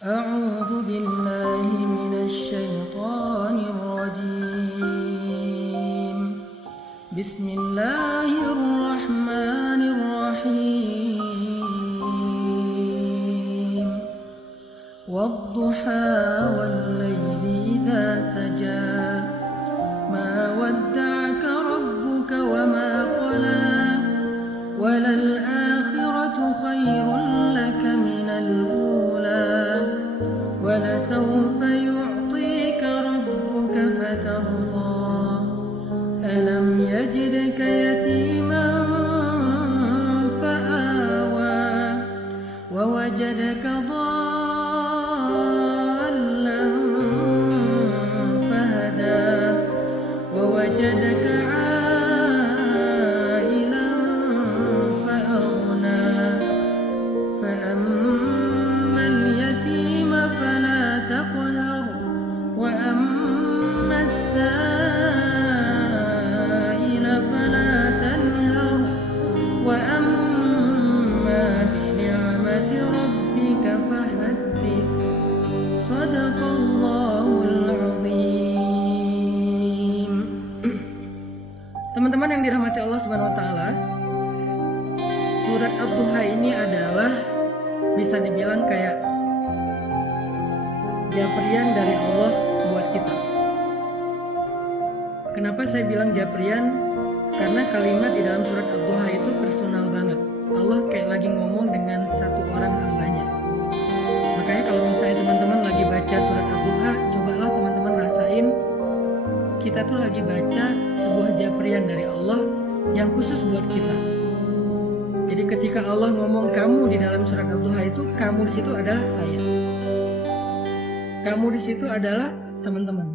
أعوذ بالله من الشيطان الرجيم. بسم الله الرحمن الرحيم. والضحى والليل إذا سجى ما ودعك ربك وما قلى وللآخرة خير لك من الأولى ولسوف يعطيك ربك فترضى ألم يجدك يتيما فآوى ووجدك ضالا فهدى ووجدك عائلا فأغنى فأما اليتيم فلا تقهر وأما السائل فلا تنهر وأما بنعمة ربك فحدث. صدق الله العظيم. Teman-teman yang dirahmati Allah Subhanahu wa taala, surat Ad-Duha ini adalah bisa dibilang kayak japrian dari Allah buat kita. Kenapa saya bilang japrian? Karena kalimat di dalam surat Ad-Duha itu personal banget. Allah kayak lagi ngomong dengan satu orang hambanya. Makanya kalau misalnya teman-teman lagi baca surat Ad-Duha, cobalah teman-teman rasain kita tuh lagi baca sebuah japrian dari Allah yang khusus buat kita. Jadi ketika Allah ngomong kamu di dalam surat Ad-Duha itu, kamu di situ adalah saya. Kamu di situ adalah teman-teman.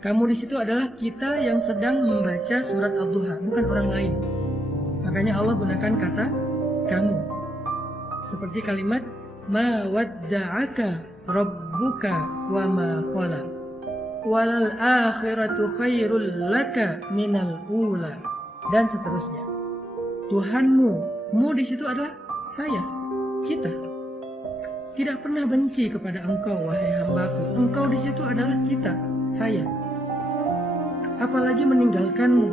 Kamu di situ adalah kita yang sedang membaca surat Ad-Duha, bukan orang lain. Makanya Allah gunakan kata kamu. Seperti kalimat ma wadda'aka rabbuka wa ma qala. Walal akhiratu khairul laka minal ula, dan seterusnya. Tuhanmu, mu di situ adalah saya, kita. Tidak pernah benci kepada engkau wahai hambaku. Engkau di situ adalah kita, saya. Apalagi meninggalkanmu.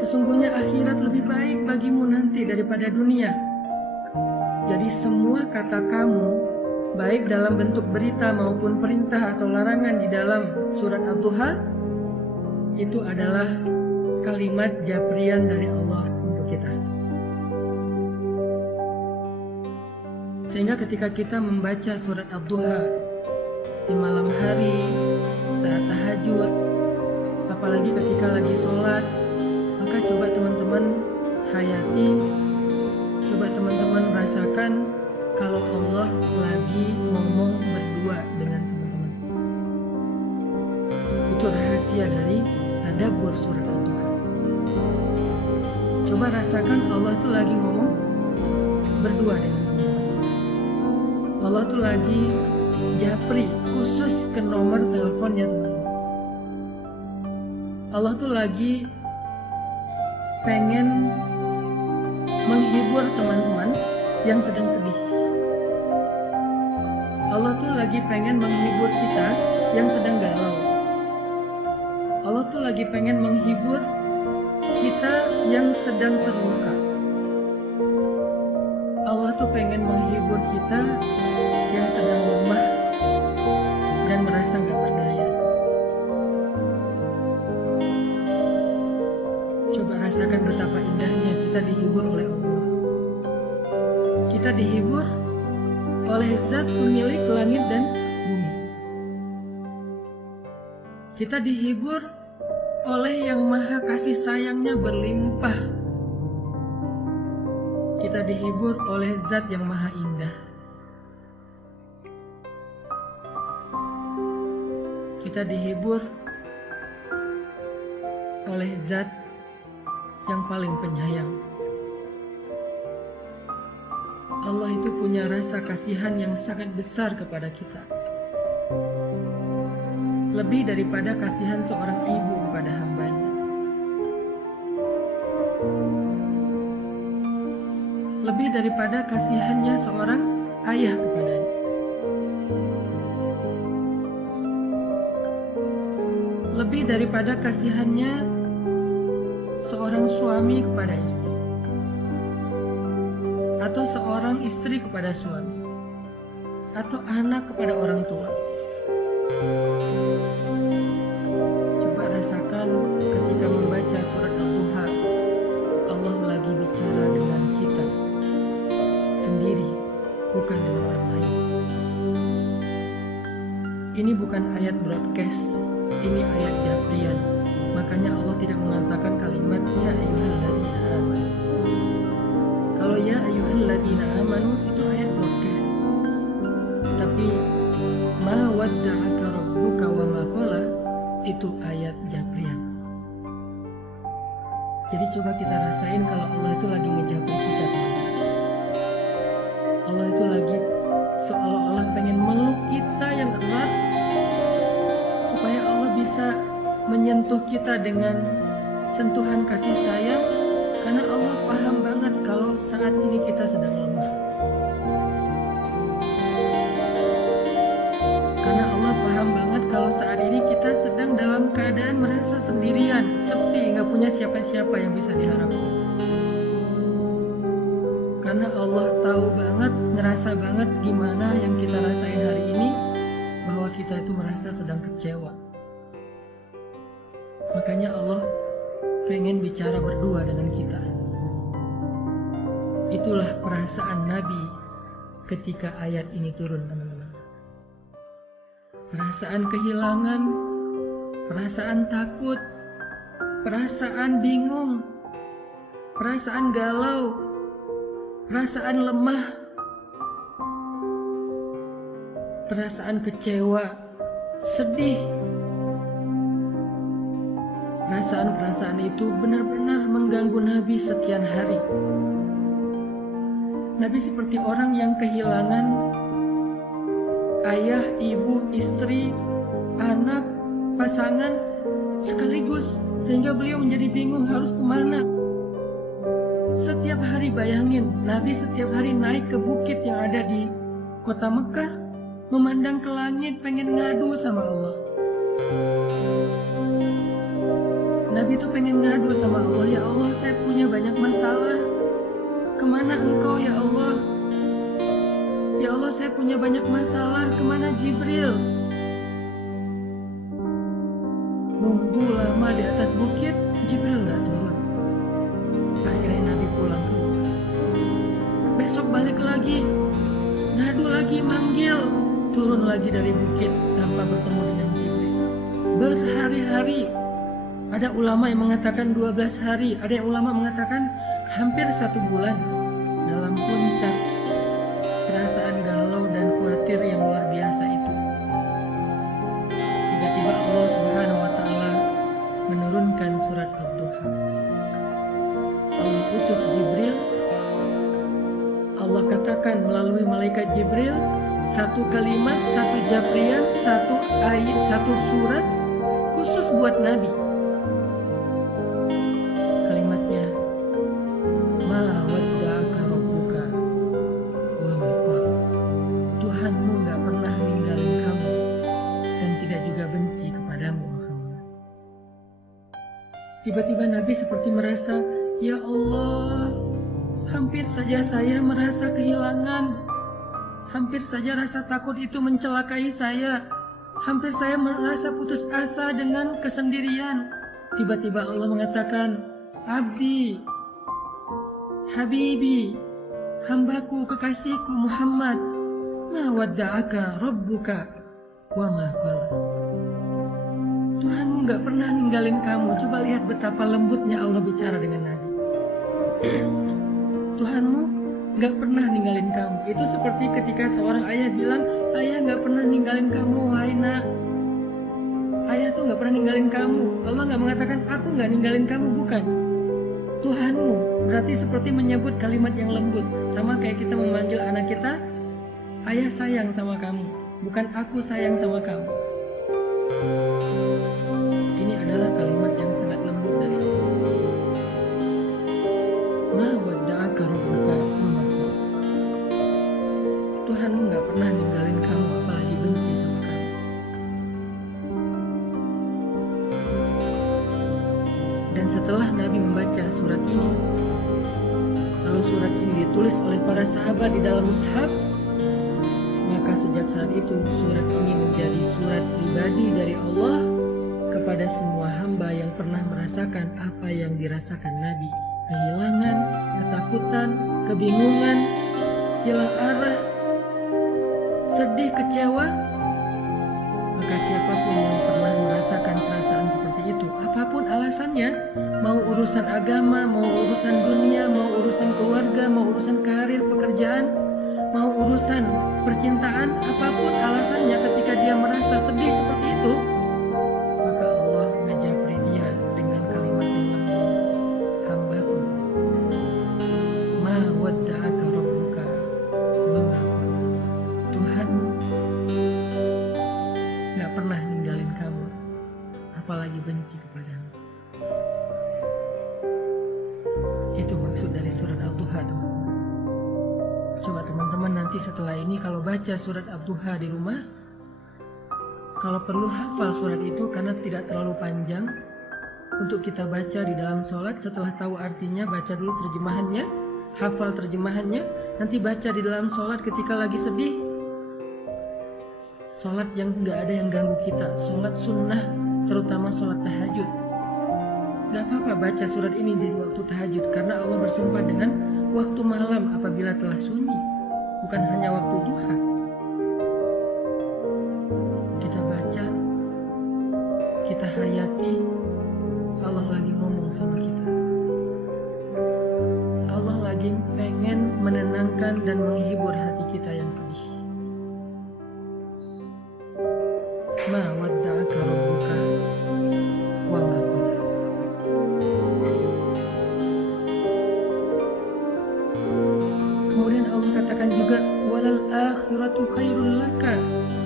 Sesungguhnya akhirat lebih baik bagimu nanti daripada dunia. Jadi semua kata kamu, baik dalam bentuk berita maupun perintah atau larangan di dalam surat Ad-Duha, itu adalah kalimat japrian dari Allah untuk kita. Sehingga ketika kita membaca surat Ad-Duha di malam hari, saat tahajud, apalagi ketika lagi sholat, maka coba teman-teman hayati, coba teman-teman rasakan kalau Allah lagi ngomong berdua dengan teman-teman. Itu rahasia dari tadabbur surat Al-Duha. Coba rasakan Allah tuh lagi ngomong berdua dengan teman-teman. Allah tuh lagi japri khusus ke nomor teleponnya teman-teman. Allah tuh lagi pengen menghibur teman-teman yang sedang sedih. Allah tuh lagi pengen menghibur kita yang sedang galau. Allah tuh lagi pengen menghibur kita yang sedang terluka. Allah tuh pengen menghibur kita yang sedang lemah dan merasa gak berdaya. Coba rasakan betapa indahnya kita dihibur oleh Allah. Kita dihibur oleh zat pemilik langit dan bumi. Kita dihibur oleh yang maha kasih sayangnya berlimpah. Kita dihibur oleh zat yang maha indah. Kita dihibur oleh zat yang paling penyayang. Allah itu punya rasa kasihan yang sangat besar kepada kita. Lebih daripada kasihan seorang ibu kepada hambanya. lebih daripada kasihannya seorang ayah kepadanya. lebih daripada kasihannya seorang suami kepada istri, atau seorang istri kepada suami, atau anak kepada orang tua. Coba rasakan ketika membaca surat Al-Duha, Allah lagi bicara dengan kita sendiri, bukan dengan orang lain. Ini bukan ayat broadcast, ini ayat jabrian. Makanya Allah tidak mengatakan kalimat ya ayyuhalladzina amanu. Kalau ya ayyuhalladzina amanu itu ayat broadcast. Tapi ma wadda'aka rabbuka wa ma qala itu ayat jabrian. Jadi coba kita rasain kalau Allah itu lagi ngejabri kita. Allah itu lagi seolah-olah pengen meluk kita yang erat supaya Allah bisa menyentuh kita dengan sentuhan kasih sayang, karena Allah paham banget kalau saat ini kita sedang lemah. Karena Allah paham banget kalau saat ini kita sedang dalam keadaan merasa sendirian, sepi, gak punya siapa-siapa yang bisa diharapkan. Karena Allah tahu banget, ngerasa banget gimana yang kita rasain hari ini, bahwa kita itu merasa sedang kecewa. Makanya Allah pengen bicara berdua dengan kita. Itulah perasaan Nabi ketika ayat ini turun, teman-teman. Perasaan kehilangan, perasaan takut, perasaan bingung, perasaan galau, perasaan lemah, perasaan kecewa, sedih. Perasaan-perasaan itu benar-benar mengganggu Nabi sekian hari. Nabi seperti orang yang kehilangan ayah, ibu, istri, anak, pasangan sekaligus, sehingga beliau menjadi bingung harus kemana. Setiap hari bayangin, Nabi setiap hari naik ke bukit yang ada di kota Mekah, memandang ke langit pengen ngadu sama Allah. Nabi itu pengen ngadu sama Allah, ya Allah saya punya banyak masalah, kemana engkau ya Allah? Ya Allah saya punya banyak masalah, kemana Jibril? Nunggu lama di atas bukit, Jibril gak turun. Akhirnya Nabi pulang. Besok balik lagi, ngadu lagi, manggil, turun lagi dari bukit tanpa bertemu dengan Jibril. Berhari-hari. Ada ulama yang mengatakan 12 hari, ada yang ulama mengatakan hampir 1 bulan dalam puncak perasaan galau dan khawatir yang luar biasa itu. Tiba-tiba Allah Subhanahu wa Ta'ala menurunkan surat Ad-Duha. Allah utus Jibril. Allah katakan melalui malaikat Jibril, 1 kalimat, 1 jabrian, 1 ayat, 1 surat khusus buat Nabi. Tiba-tiba Nabi seperti merasa, ya Allah, hampir saja saya merasa kehilangan. Hampir saja rasa takut itu mencelakai saya. Hampir saya merasa putus asa dengan kesendirian. Tiba-tiba Allah mengatakan, Abdi, Habibi, hambaku, kekasihku Muhammad, ma wadda'aka rabbuka wa ma qala. Tuhanmu gak pernah ninggalin kamu. Coba lihat betapa lembutnya Allah bicara dengan Nabi. Tuhanmu gak pernah ninggalin kamu. Itu seperti ketika seorang ayah bilang, ayah gak pernah ninggalin kamu, wahai nak. Ayah tuh gak pernah ninggalin kamu. Allah gak mengatakan, aku gak ninggalin kamu, bukan. Tuhanmu berarti seperti menyebut kalimat yang lembut. Sama kayak kita memanggil anak kita, ayah sayang sama kamu, bukan aku sayang sama kamu. Ini adalah kalimat yang sangat lembut dari Allah. Ma wadda'aka rabbuka wa ma qala. Tuhanmu gak pernah ninggalin kamu, apalagi benci sama kamu. ditulis oleh para sahabat di dalam mushaf, maka sejak saat itu surat ini menjadi surat pribadi dari Allah kepada semua hamba yang pernah merasakan apa yang dirasakan Nabi. Kehilangan, ketakutan, kebingungan, hilang arah, sedih, kecewa. Maka siapapun yang pernah merasakan perasaan seperti itu, apapun alasannya, mau urusan agama, mau urusan dunia, mau urusan keluarga, mau urusan karir, pekerjaan, mau urusan percintaan, apapun alasannya, ketika dia merasa sedih seperti itu, maka Allah menjabri dia dengan kalimat yang lembut, hambaku, ma wadda'aka rabbuka wa ma qala. Tuhanmu gak pernah ninggalin kamu, apalagi benci kepadamu. Itu maksud dari surat Ad-Duha, teman-teman. Coba teman-teman nanti setelah ini kalau baca surat Ad-Duha di rumah, kalau perlu hafal surat itu karena tidak terlalu panjang untuk kita baca di dalam sholat. Setelah tahu artinya, baca dulu terjemahannya, hafal terjemahannya, nanti baca di dalam sholat ketika lagi sedih. Sholat yang gak ada yang ganggu kita, sholat sunnah, terutama sholat tahajud. Gak apa-apa baca surat ini di waktu tahajud, karena Allah bersumpah dengan waktu malam apabila telah sunyi, bukan hanya waktu duha. Kita baca, kita hayati, Allah lagi ngomong sama kita. Allah lagi pengen menenangkan dan menghibur hati kita yang sedih. Ma wadda'aka rabbuka wa ma qala. Kemudian Allah katakan juga, walal akhiratu khairul laka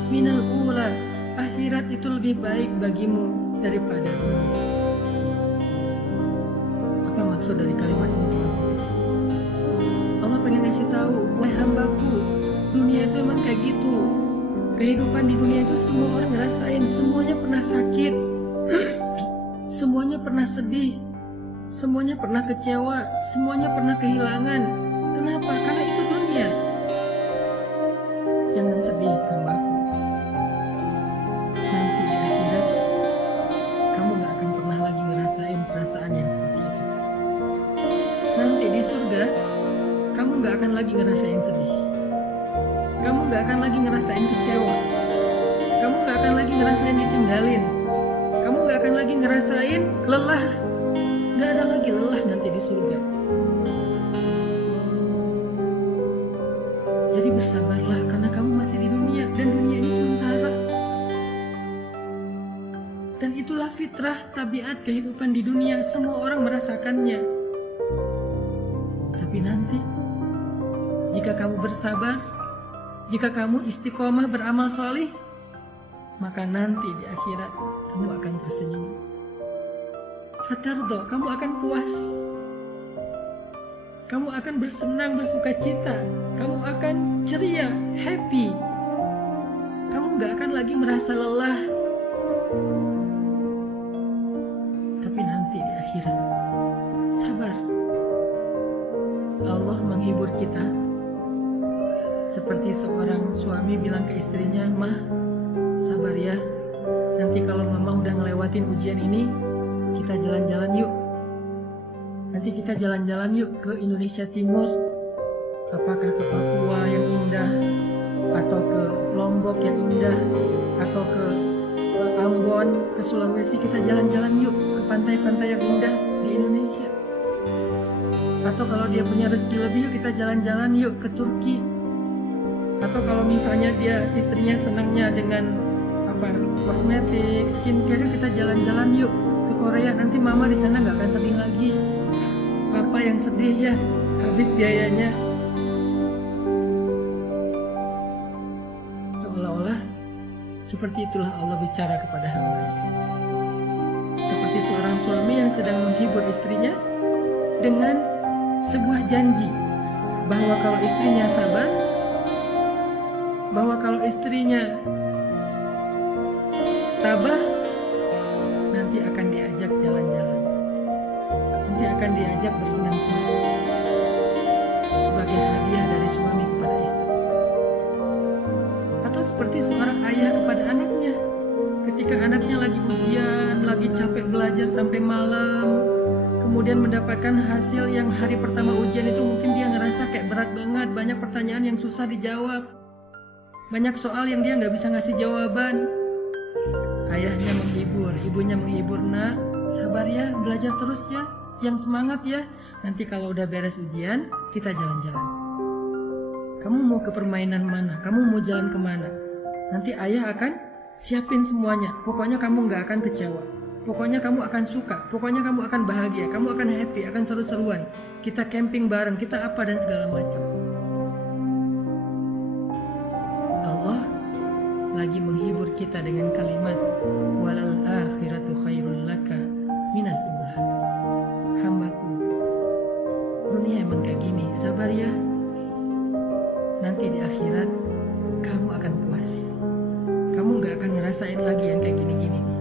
minal ula. Akhirat itu lebih baik bagimu daripada dunia. Apa maksud dari kalimat ini? Allah pengen kasih tahu, wahai hambaku, dunia itu emang kayak gitu. Kehidupan di dunia itu semua orang ngerasain, semuanya pernah sakit, semuanya pernah sedih, semuanya pernah kecewa, semuanya pernah kehilangan. Kenapa? Karena itu dunia. Jangan sedih, hambaku. Nanti di akhirat kamu gak akan pernah lagi ngerasain perasaan yang seperti itu. Nanti di surga kamu gak akan lagi ngerasain sedih. Kamu gak akan lagi ngerasain kecewa. Kamu gak akan lagi ngerasain ditinggalin. Kamu gak akan lagi ngerasain lelah. Gak ada lagi lelah nanti di surga. Jadi bersabarlah karena kamu masih di dunia, dan dunia ini sementara. Dan itulah fitrah, tabiat kehidupan di dunia. Semua orang merasakannya. Tapi nanti jika kamu bersabar, jika kamu istiqomah beramal solih, maka nanti di akhirat kamu akan tersenyum. Fatardo, kamu akan puas. Kamu akan bersenang, bersuka cita. Kamu akan ceria, happy. Kamu gak akan lagi merasa lelah. Tapi nanti di akhirat, sabar. Allah menghibur kita. Seperti seorang suami bilang ke istrinya, "Mah, sabar ya. Nanti kalau mama udah ngelewatin ujian ini, kita jalan-jalan yuk. Nanti kita jalan-jalan yuk ke Indonesia Timur. Apakah ke Papua yang indah, atau ke Lombok yang indah, atau ke Ambon, ke Sulawesi. Kita jalan-jalan yuk ke pantai-pantai yang indah di Indonesia. Atau kalau dia punya rezeki lebih, yuk kita jalan-jalan yuk ke Turki. Atau kalau misalnya dia istrinya senangnya dengan kosmetik, skincare, kita jalan-jalan yuk ke Korea. Nanti mama di sana nggak akan sedih lagi. Papa yang sedih ya, habis biayanya." Seolah-olah seperti itulah Allah bicara kepada hamba-Nya. Seperti seorang suami yang sedang menghibur istrinya dengan sebuah janji bahwa kalau istrinya sabar, bahwa kalau istrinya tabah, nanti akan diajak jalan-jalan, nanti akan diajak bersenang-senang. sebagai hadiah dari suami kepada istri. Atau seperti seorang ayah kepada anaknya. Ketika anaknya lagi ujian, lagi capek belajar sampai malam, kemudian mendapatkan hasil yang hari pertama ujian itu mungkin dia ngerasa kayak berat banget, banyak pertanyaan yang susah dijawab, banyak soal yang dia nggak bisa ngasih jawaban. Ayahnya menghibur, ibunya menghibur, nak, sabar ya, belajar terus ya, yang semangat ya. Nanti kalau udah beres ujian, kita jalan-jalan. Kamu mau ke permainan mana? Kamu mau jalan kemana? Nanti ayah akan siapin semuanya. Pokoknya kamu nggak akan kecewa. Pokoknya kamu akan suka. Pokoknya kamu akan bahagia. Kamu akan happy, akan seru-seruan. Kita camping bareng, kita apa dan segala macam. Allah lagi menghibur kita dengan kalimat walal akhiratu khairul laka minal ula. Hambaku, dunia emang kayak gini, sabar ya. Nanti di akhirat kamu akan puas. Kamu gak akan ngerasain lagi yang kayak gini-gini nih.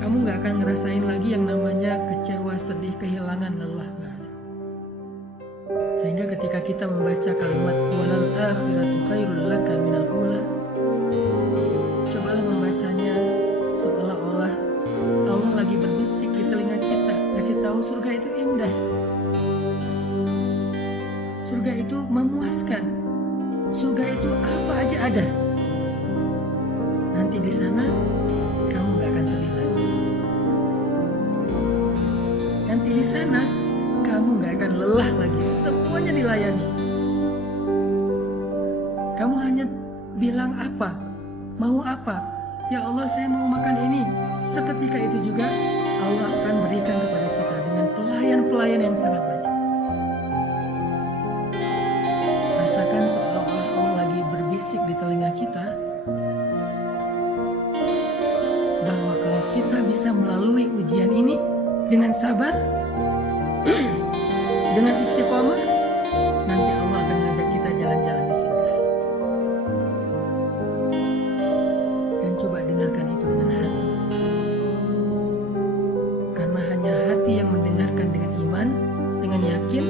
Kamu gak akan ngerasain lagi yang namanya kecewa, sedih, kehilangan, lelah. Gak ada. Sehingga ketika kita membaca kalimat walal akhiratu khairul laka minal ula, cobalah membacanya seolah-olah Allah lagi berbisik di telinga kita, kasih tahu surga itu indah. Surga itu memuaskan. Surga itu apa aja ada. Nanti di sana kamu gak akan sedih lagi. Nanti di sana kamu gak akan lelah lagi. Semuanya dilayani. Kamu hanya bilang apa, mau apa. Ya Allah, saya mau makan ini. Seketika itu juga Allah akan berikan kepada kita dengan pelayan-pelayan yang sangat banyak. Rasakan seolah-olah Allah lagi berbisik di telinga kita bahwa kalau kita bisa melalui ujian ini dengan sabar, dengan istiqomah, nanti Allah akan ngajak kita jalan-jalan di surga. Dan coba dengarkan itu dengan hati. Karena hanya hati yang mendengarkan dengan iman, dengan yakin,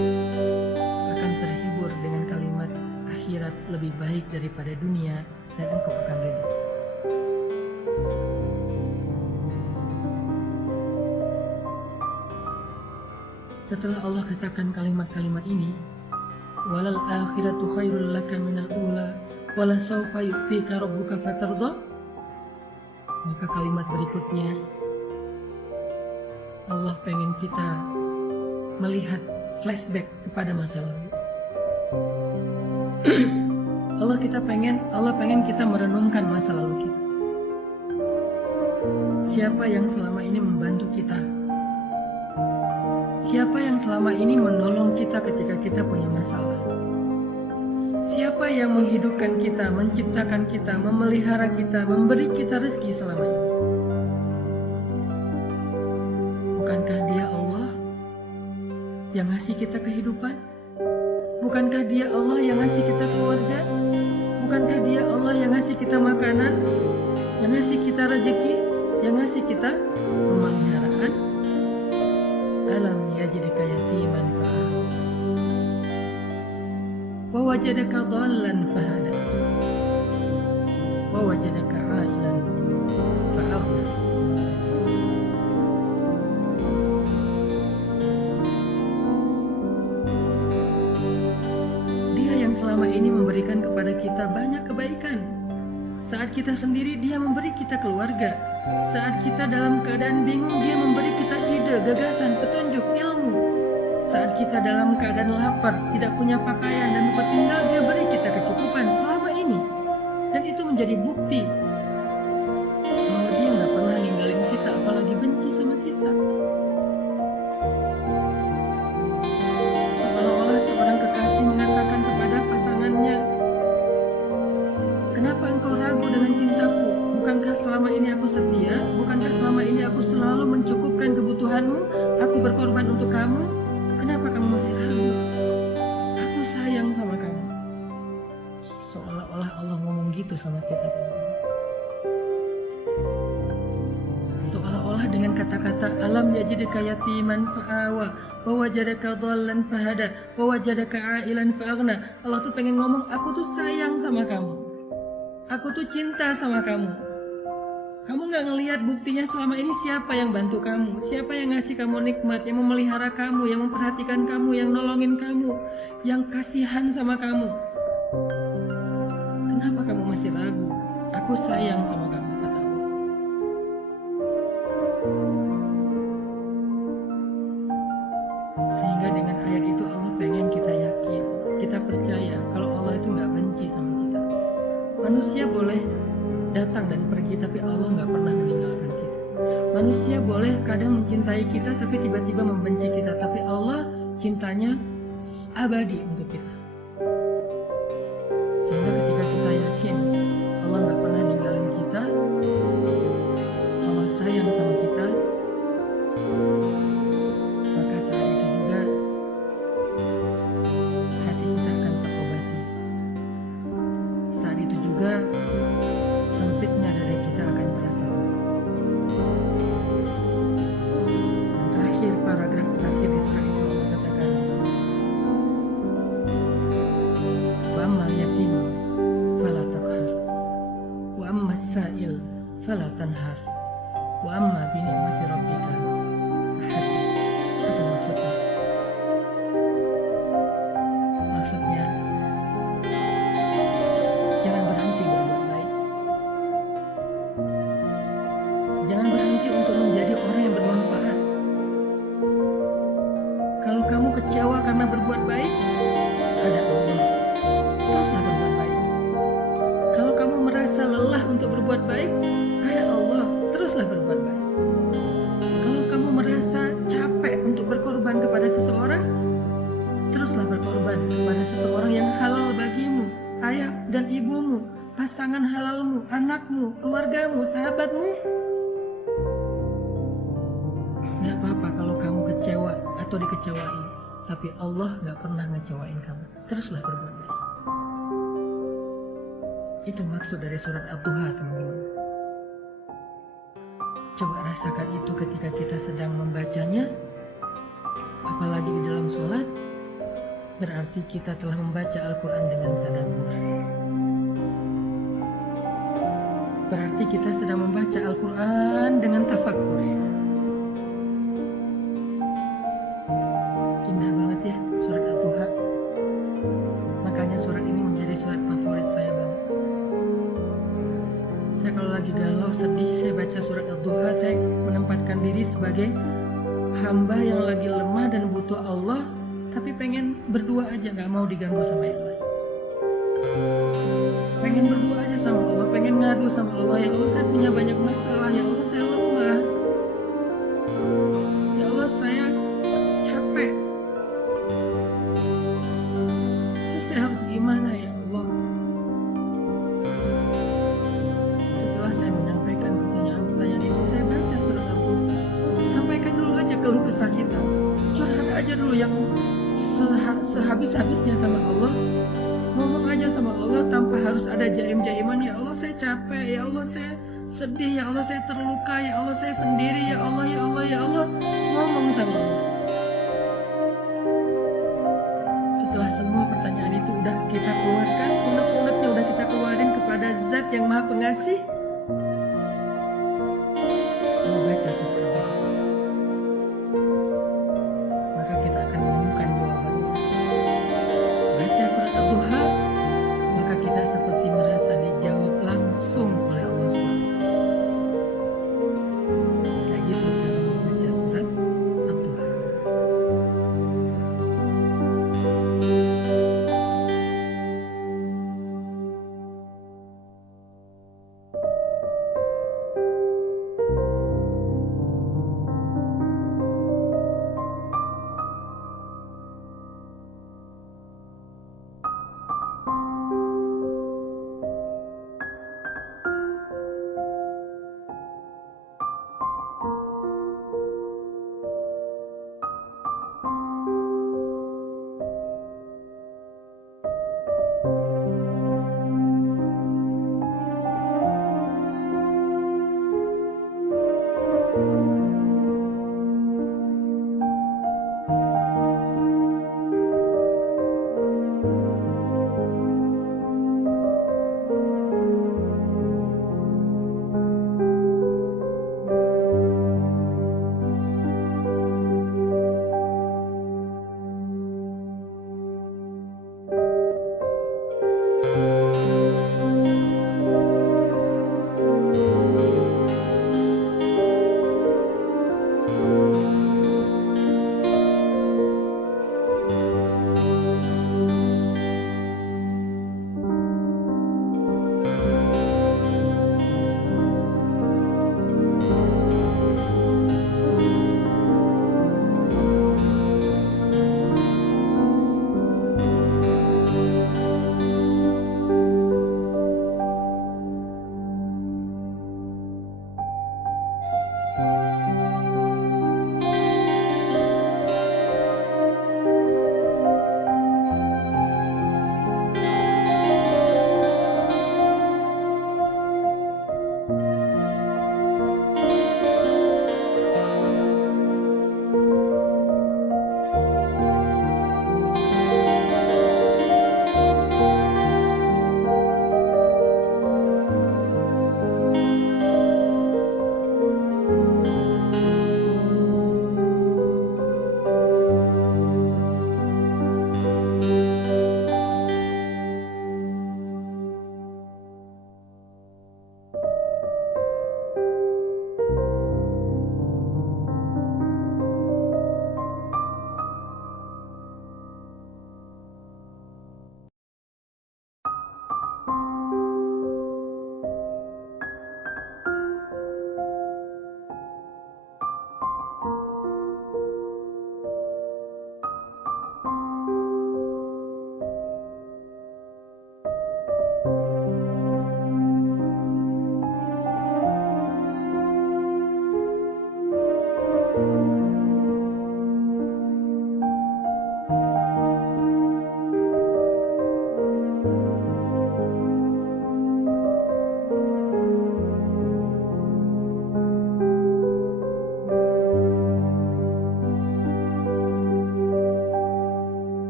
akan terhibur dengan kalimat akhirat lebih baik daripada dunia dan engkau akan ridho. Setelah Allah katakan kalimat-kalimat ini, walal akhiratu khairul laka minal ula wala sawfa yu'tika rabbuka fatardha, maka kalimat berikutnya Allah pengen kita melihat flashback kepada masa lalu. Allah pengen kita merenungkan masa lalu kita. Siapa yang selama ini membantu kita? Siapa yang selama ini menolong kita ketika kita punya masalah? Siapa yang menghidupkan kita, menciptakan kita, memelihara kita, memberi kita rezeki selama ini? Bukankah Dia Allah yang ngasih kita kehidupan? Bukankah Dia Allah yang ngasih kita keluarga? Bukankah Dia Allah yang ngasih kita makanan, yang ngasih kita rezeki, yang ngasih kita pemeliharaan? Alam yajidka yatiman fa'awa wa wajadaka dhallan fahada wa wajadaka 'ailan fa'aghna. Dia yang selama ini memberikan kepada kita banyak kebaikan. Saat kita sendiri, Dia memberi kita keluarga. Saat kita dalam keadaan bingung, Dia memberi kita ide, gagasan, petunjuk, ilmu. Saat kita dalam keadaan lapar, tidak punya pakaian dan tempat tinggal, Dia beri kita kecukupan selama ini. Dan itu menjadi bukti bahwa Dia nggak pernah ninggalin kita, apalagi benci sama kita. Seolah-olah seorang kekasih mengatakan kepada pasangannya, "Kenapa engkau ragu dengan cintaku? Bukankah selama ini aku setia? Bukankah selama ini aku selalu mencukupkan kebutuhanmu? Aku berkorban untuk kamu. Kenapa kamu masih ragu? Aku sayang sama kamu." Seolah-olah Allah ngomong gitu sama kita. Seolah-olah Allah dengan kata-kata alam yajidka yatiman fa'awa wa wajadaka dhallan fahada wa wajadaka a'ilan fa'aghna. Allah tuh pengen ngomong, aku tuh sayang sama kamu, aku tuh cinta sama kamu. Kamu gak ngelihat buktinya selama ini siapa yang bantu kamu, siapa yang ngasih kamu nikmat, yang memelihara kamu, yang memperhatikan kamu, yang nolongin kamu, yang kasihan sama kamu. Kenapa kamu masih ragu? Aku sayang sama kamu, kata Allah. Sehingga dengan ayat itu Allah pengen kita yakin, kita percaya kalau Allah itu gak benci sama kita. Manusia boleh datang dan pergi, tapi Allah gak pernah meninggalkan kita. Manusia boleh kadang mencintai kita, tapi tiba-tiba membenci kita, tapi Allah cintanya abadi untuk kita. Sehingga ketika kita yakin Allah gak pernah ninggalin kita, Allah sayang sama kita, maka saat itu juga hati kita akan terobati. Saat itu juga sempitnya dada kita akan terasa. Dan terakhir, paragraf terakhir di surat itu Allah katakan, wa ammal yatim fala taqhar wa ammas sa'il fala tanhar wa amma bi ni'mati rabbika fahaddits. Apa maksudnya? Maksudnya jangan berhenti berbuat baik. Jangan berhenti untuk menjadi orang yang bermanfaat. Kalau kamu kecewa karena berbuat baik, ada Allah, teruslah berbuat baik. Kalau kamu merasa lelah untuk berbuat baik, ada Allah, teruslah berbuat baik. Kalau kamu merasa capek untuk berkorban kepada seseorang, teruslah berkorban kepada seseorang yang halal bagimu, ayah dan ibumu, pasangan halalmu, anakmu, keluargamu, sahabatmu. Gak apa-apa kalau kamu kecewa atau dikecewain, tapi Allah gak pernah ngecewain kamu. Teruslah berbuat baik. Itu maksud dari surat Ad-Duha, teman-teman. Coba rasakan itu ketika kita sedang membacanya, apalagi di dalam sholat. Berarti kita telah membaca Al-Quran dengan tadabbur. Berarti kita sedang membaca Al-Quran dengan tafakkur. Indah banget ya surat Ad-Duha. Makanya surat ini menjadi surat favorit saya banget. Saya kalau lagi galau, sedih, saya baca surat Ad-Duha. Saya menempatkan diri sebagai hamba yang lagi lemah dan butuh Allah, tapi pengen berdua aja, gak mau diganggu sama yang lain. Pengen berdua aja sama Allah, pengen ngadu sama Allah. Ya Allah, saya punya banyak masalah. Ya Allah, saya lemah. Ya Allah, saya capek. Terus saya harus gimana ya Allah? Setelah saya menyampaikan pertanyaan-pertanyaan itu, saya baca surat Al-Duha. Sampaikan dulu aja keluh kesah kita. Curhat aja dulu yang sehabis-habisnya sama Allah. Ngomong aja sama Allah tanpa harus ada jaim-jaiman. Ya Allah, saya capek. Ya Allah, saya sedih. Ya Allah, saya terluka. Ya Allah, saya sendiri. Ya Allah, ya Allah, ya Allah. Ngomong sama Allah. Setelah semua pertanyaan itu udah kita keluarkan, unek-uneknya udah kita keluarin kepada Zat yang Maha Pengasih, mau baca surat Al-Duha, maka kita akan menemukan jawabannya. Baca surat Al-Duha, maka kita seperti merasa dijawab langsung oleh Allah SWT. Kayak gitu cara membaca surat Al-Duha.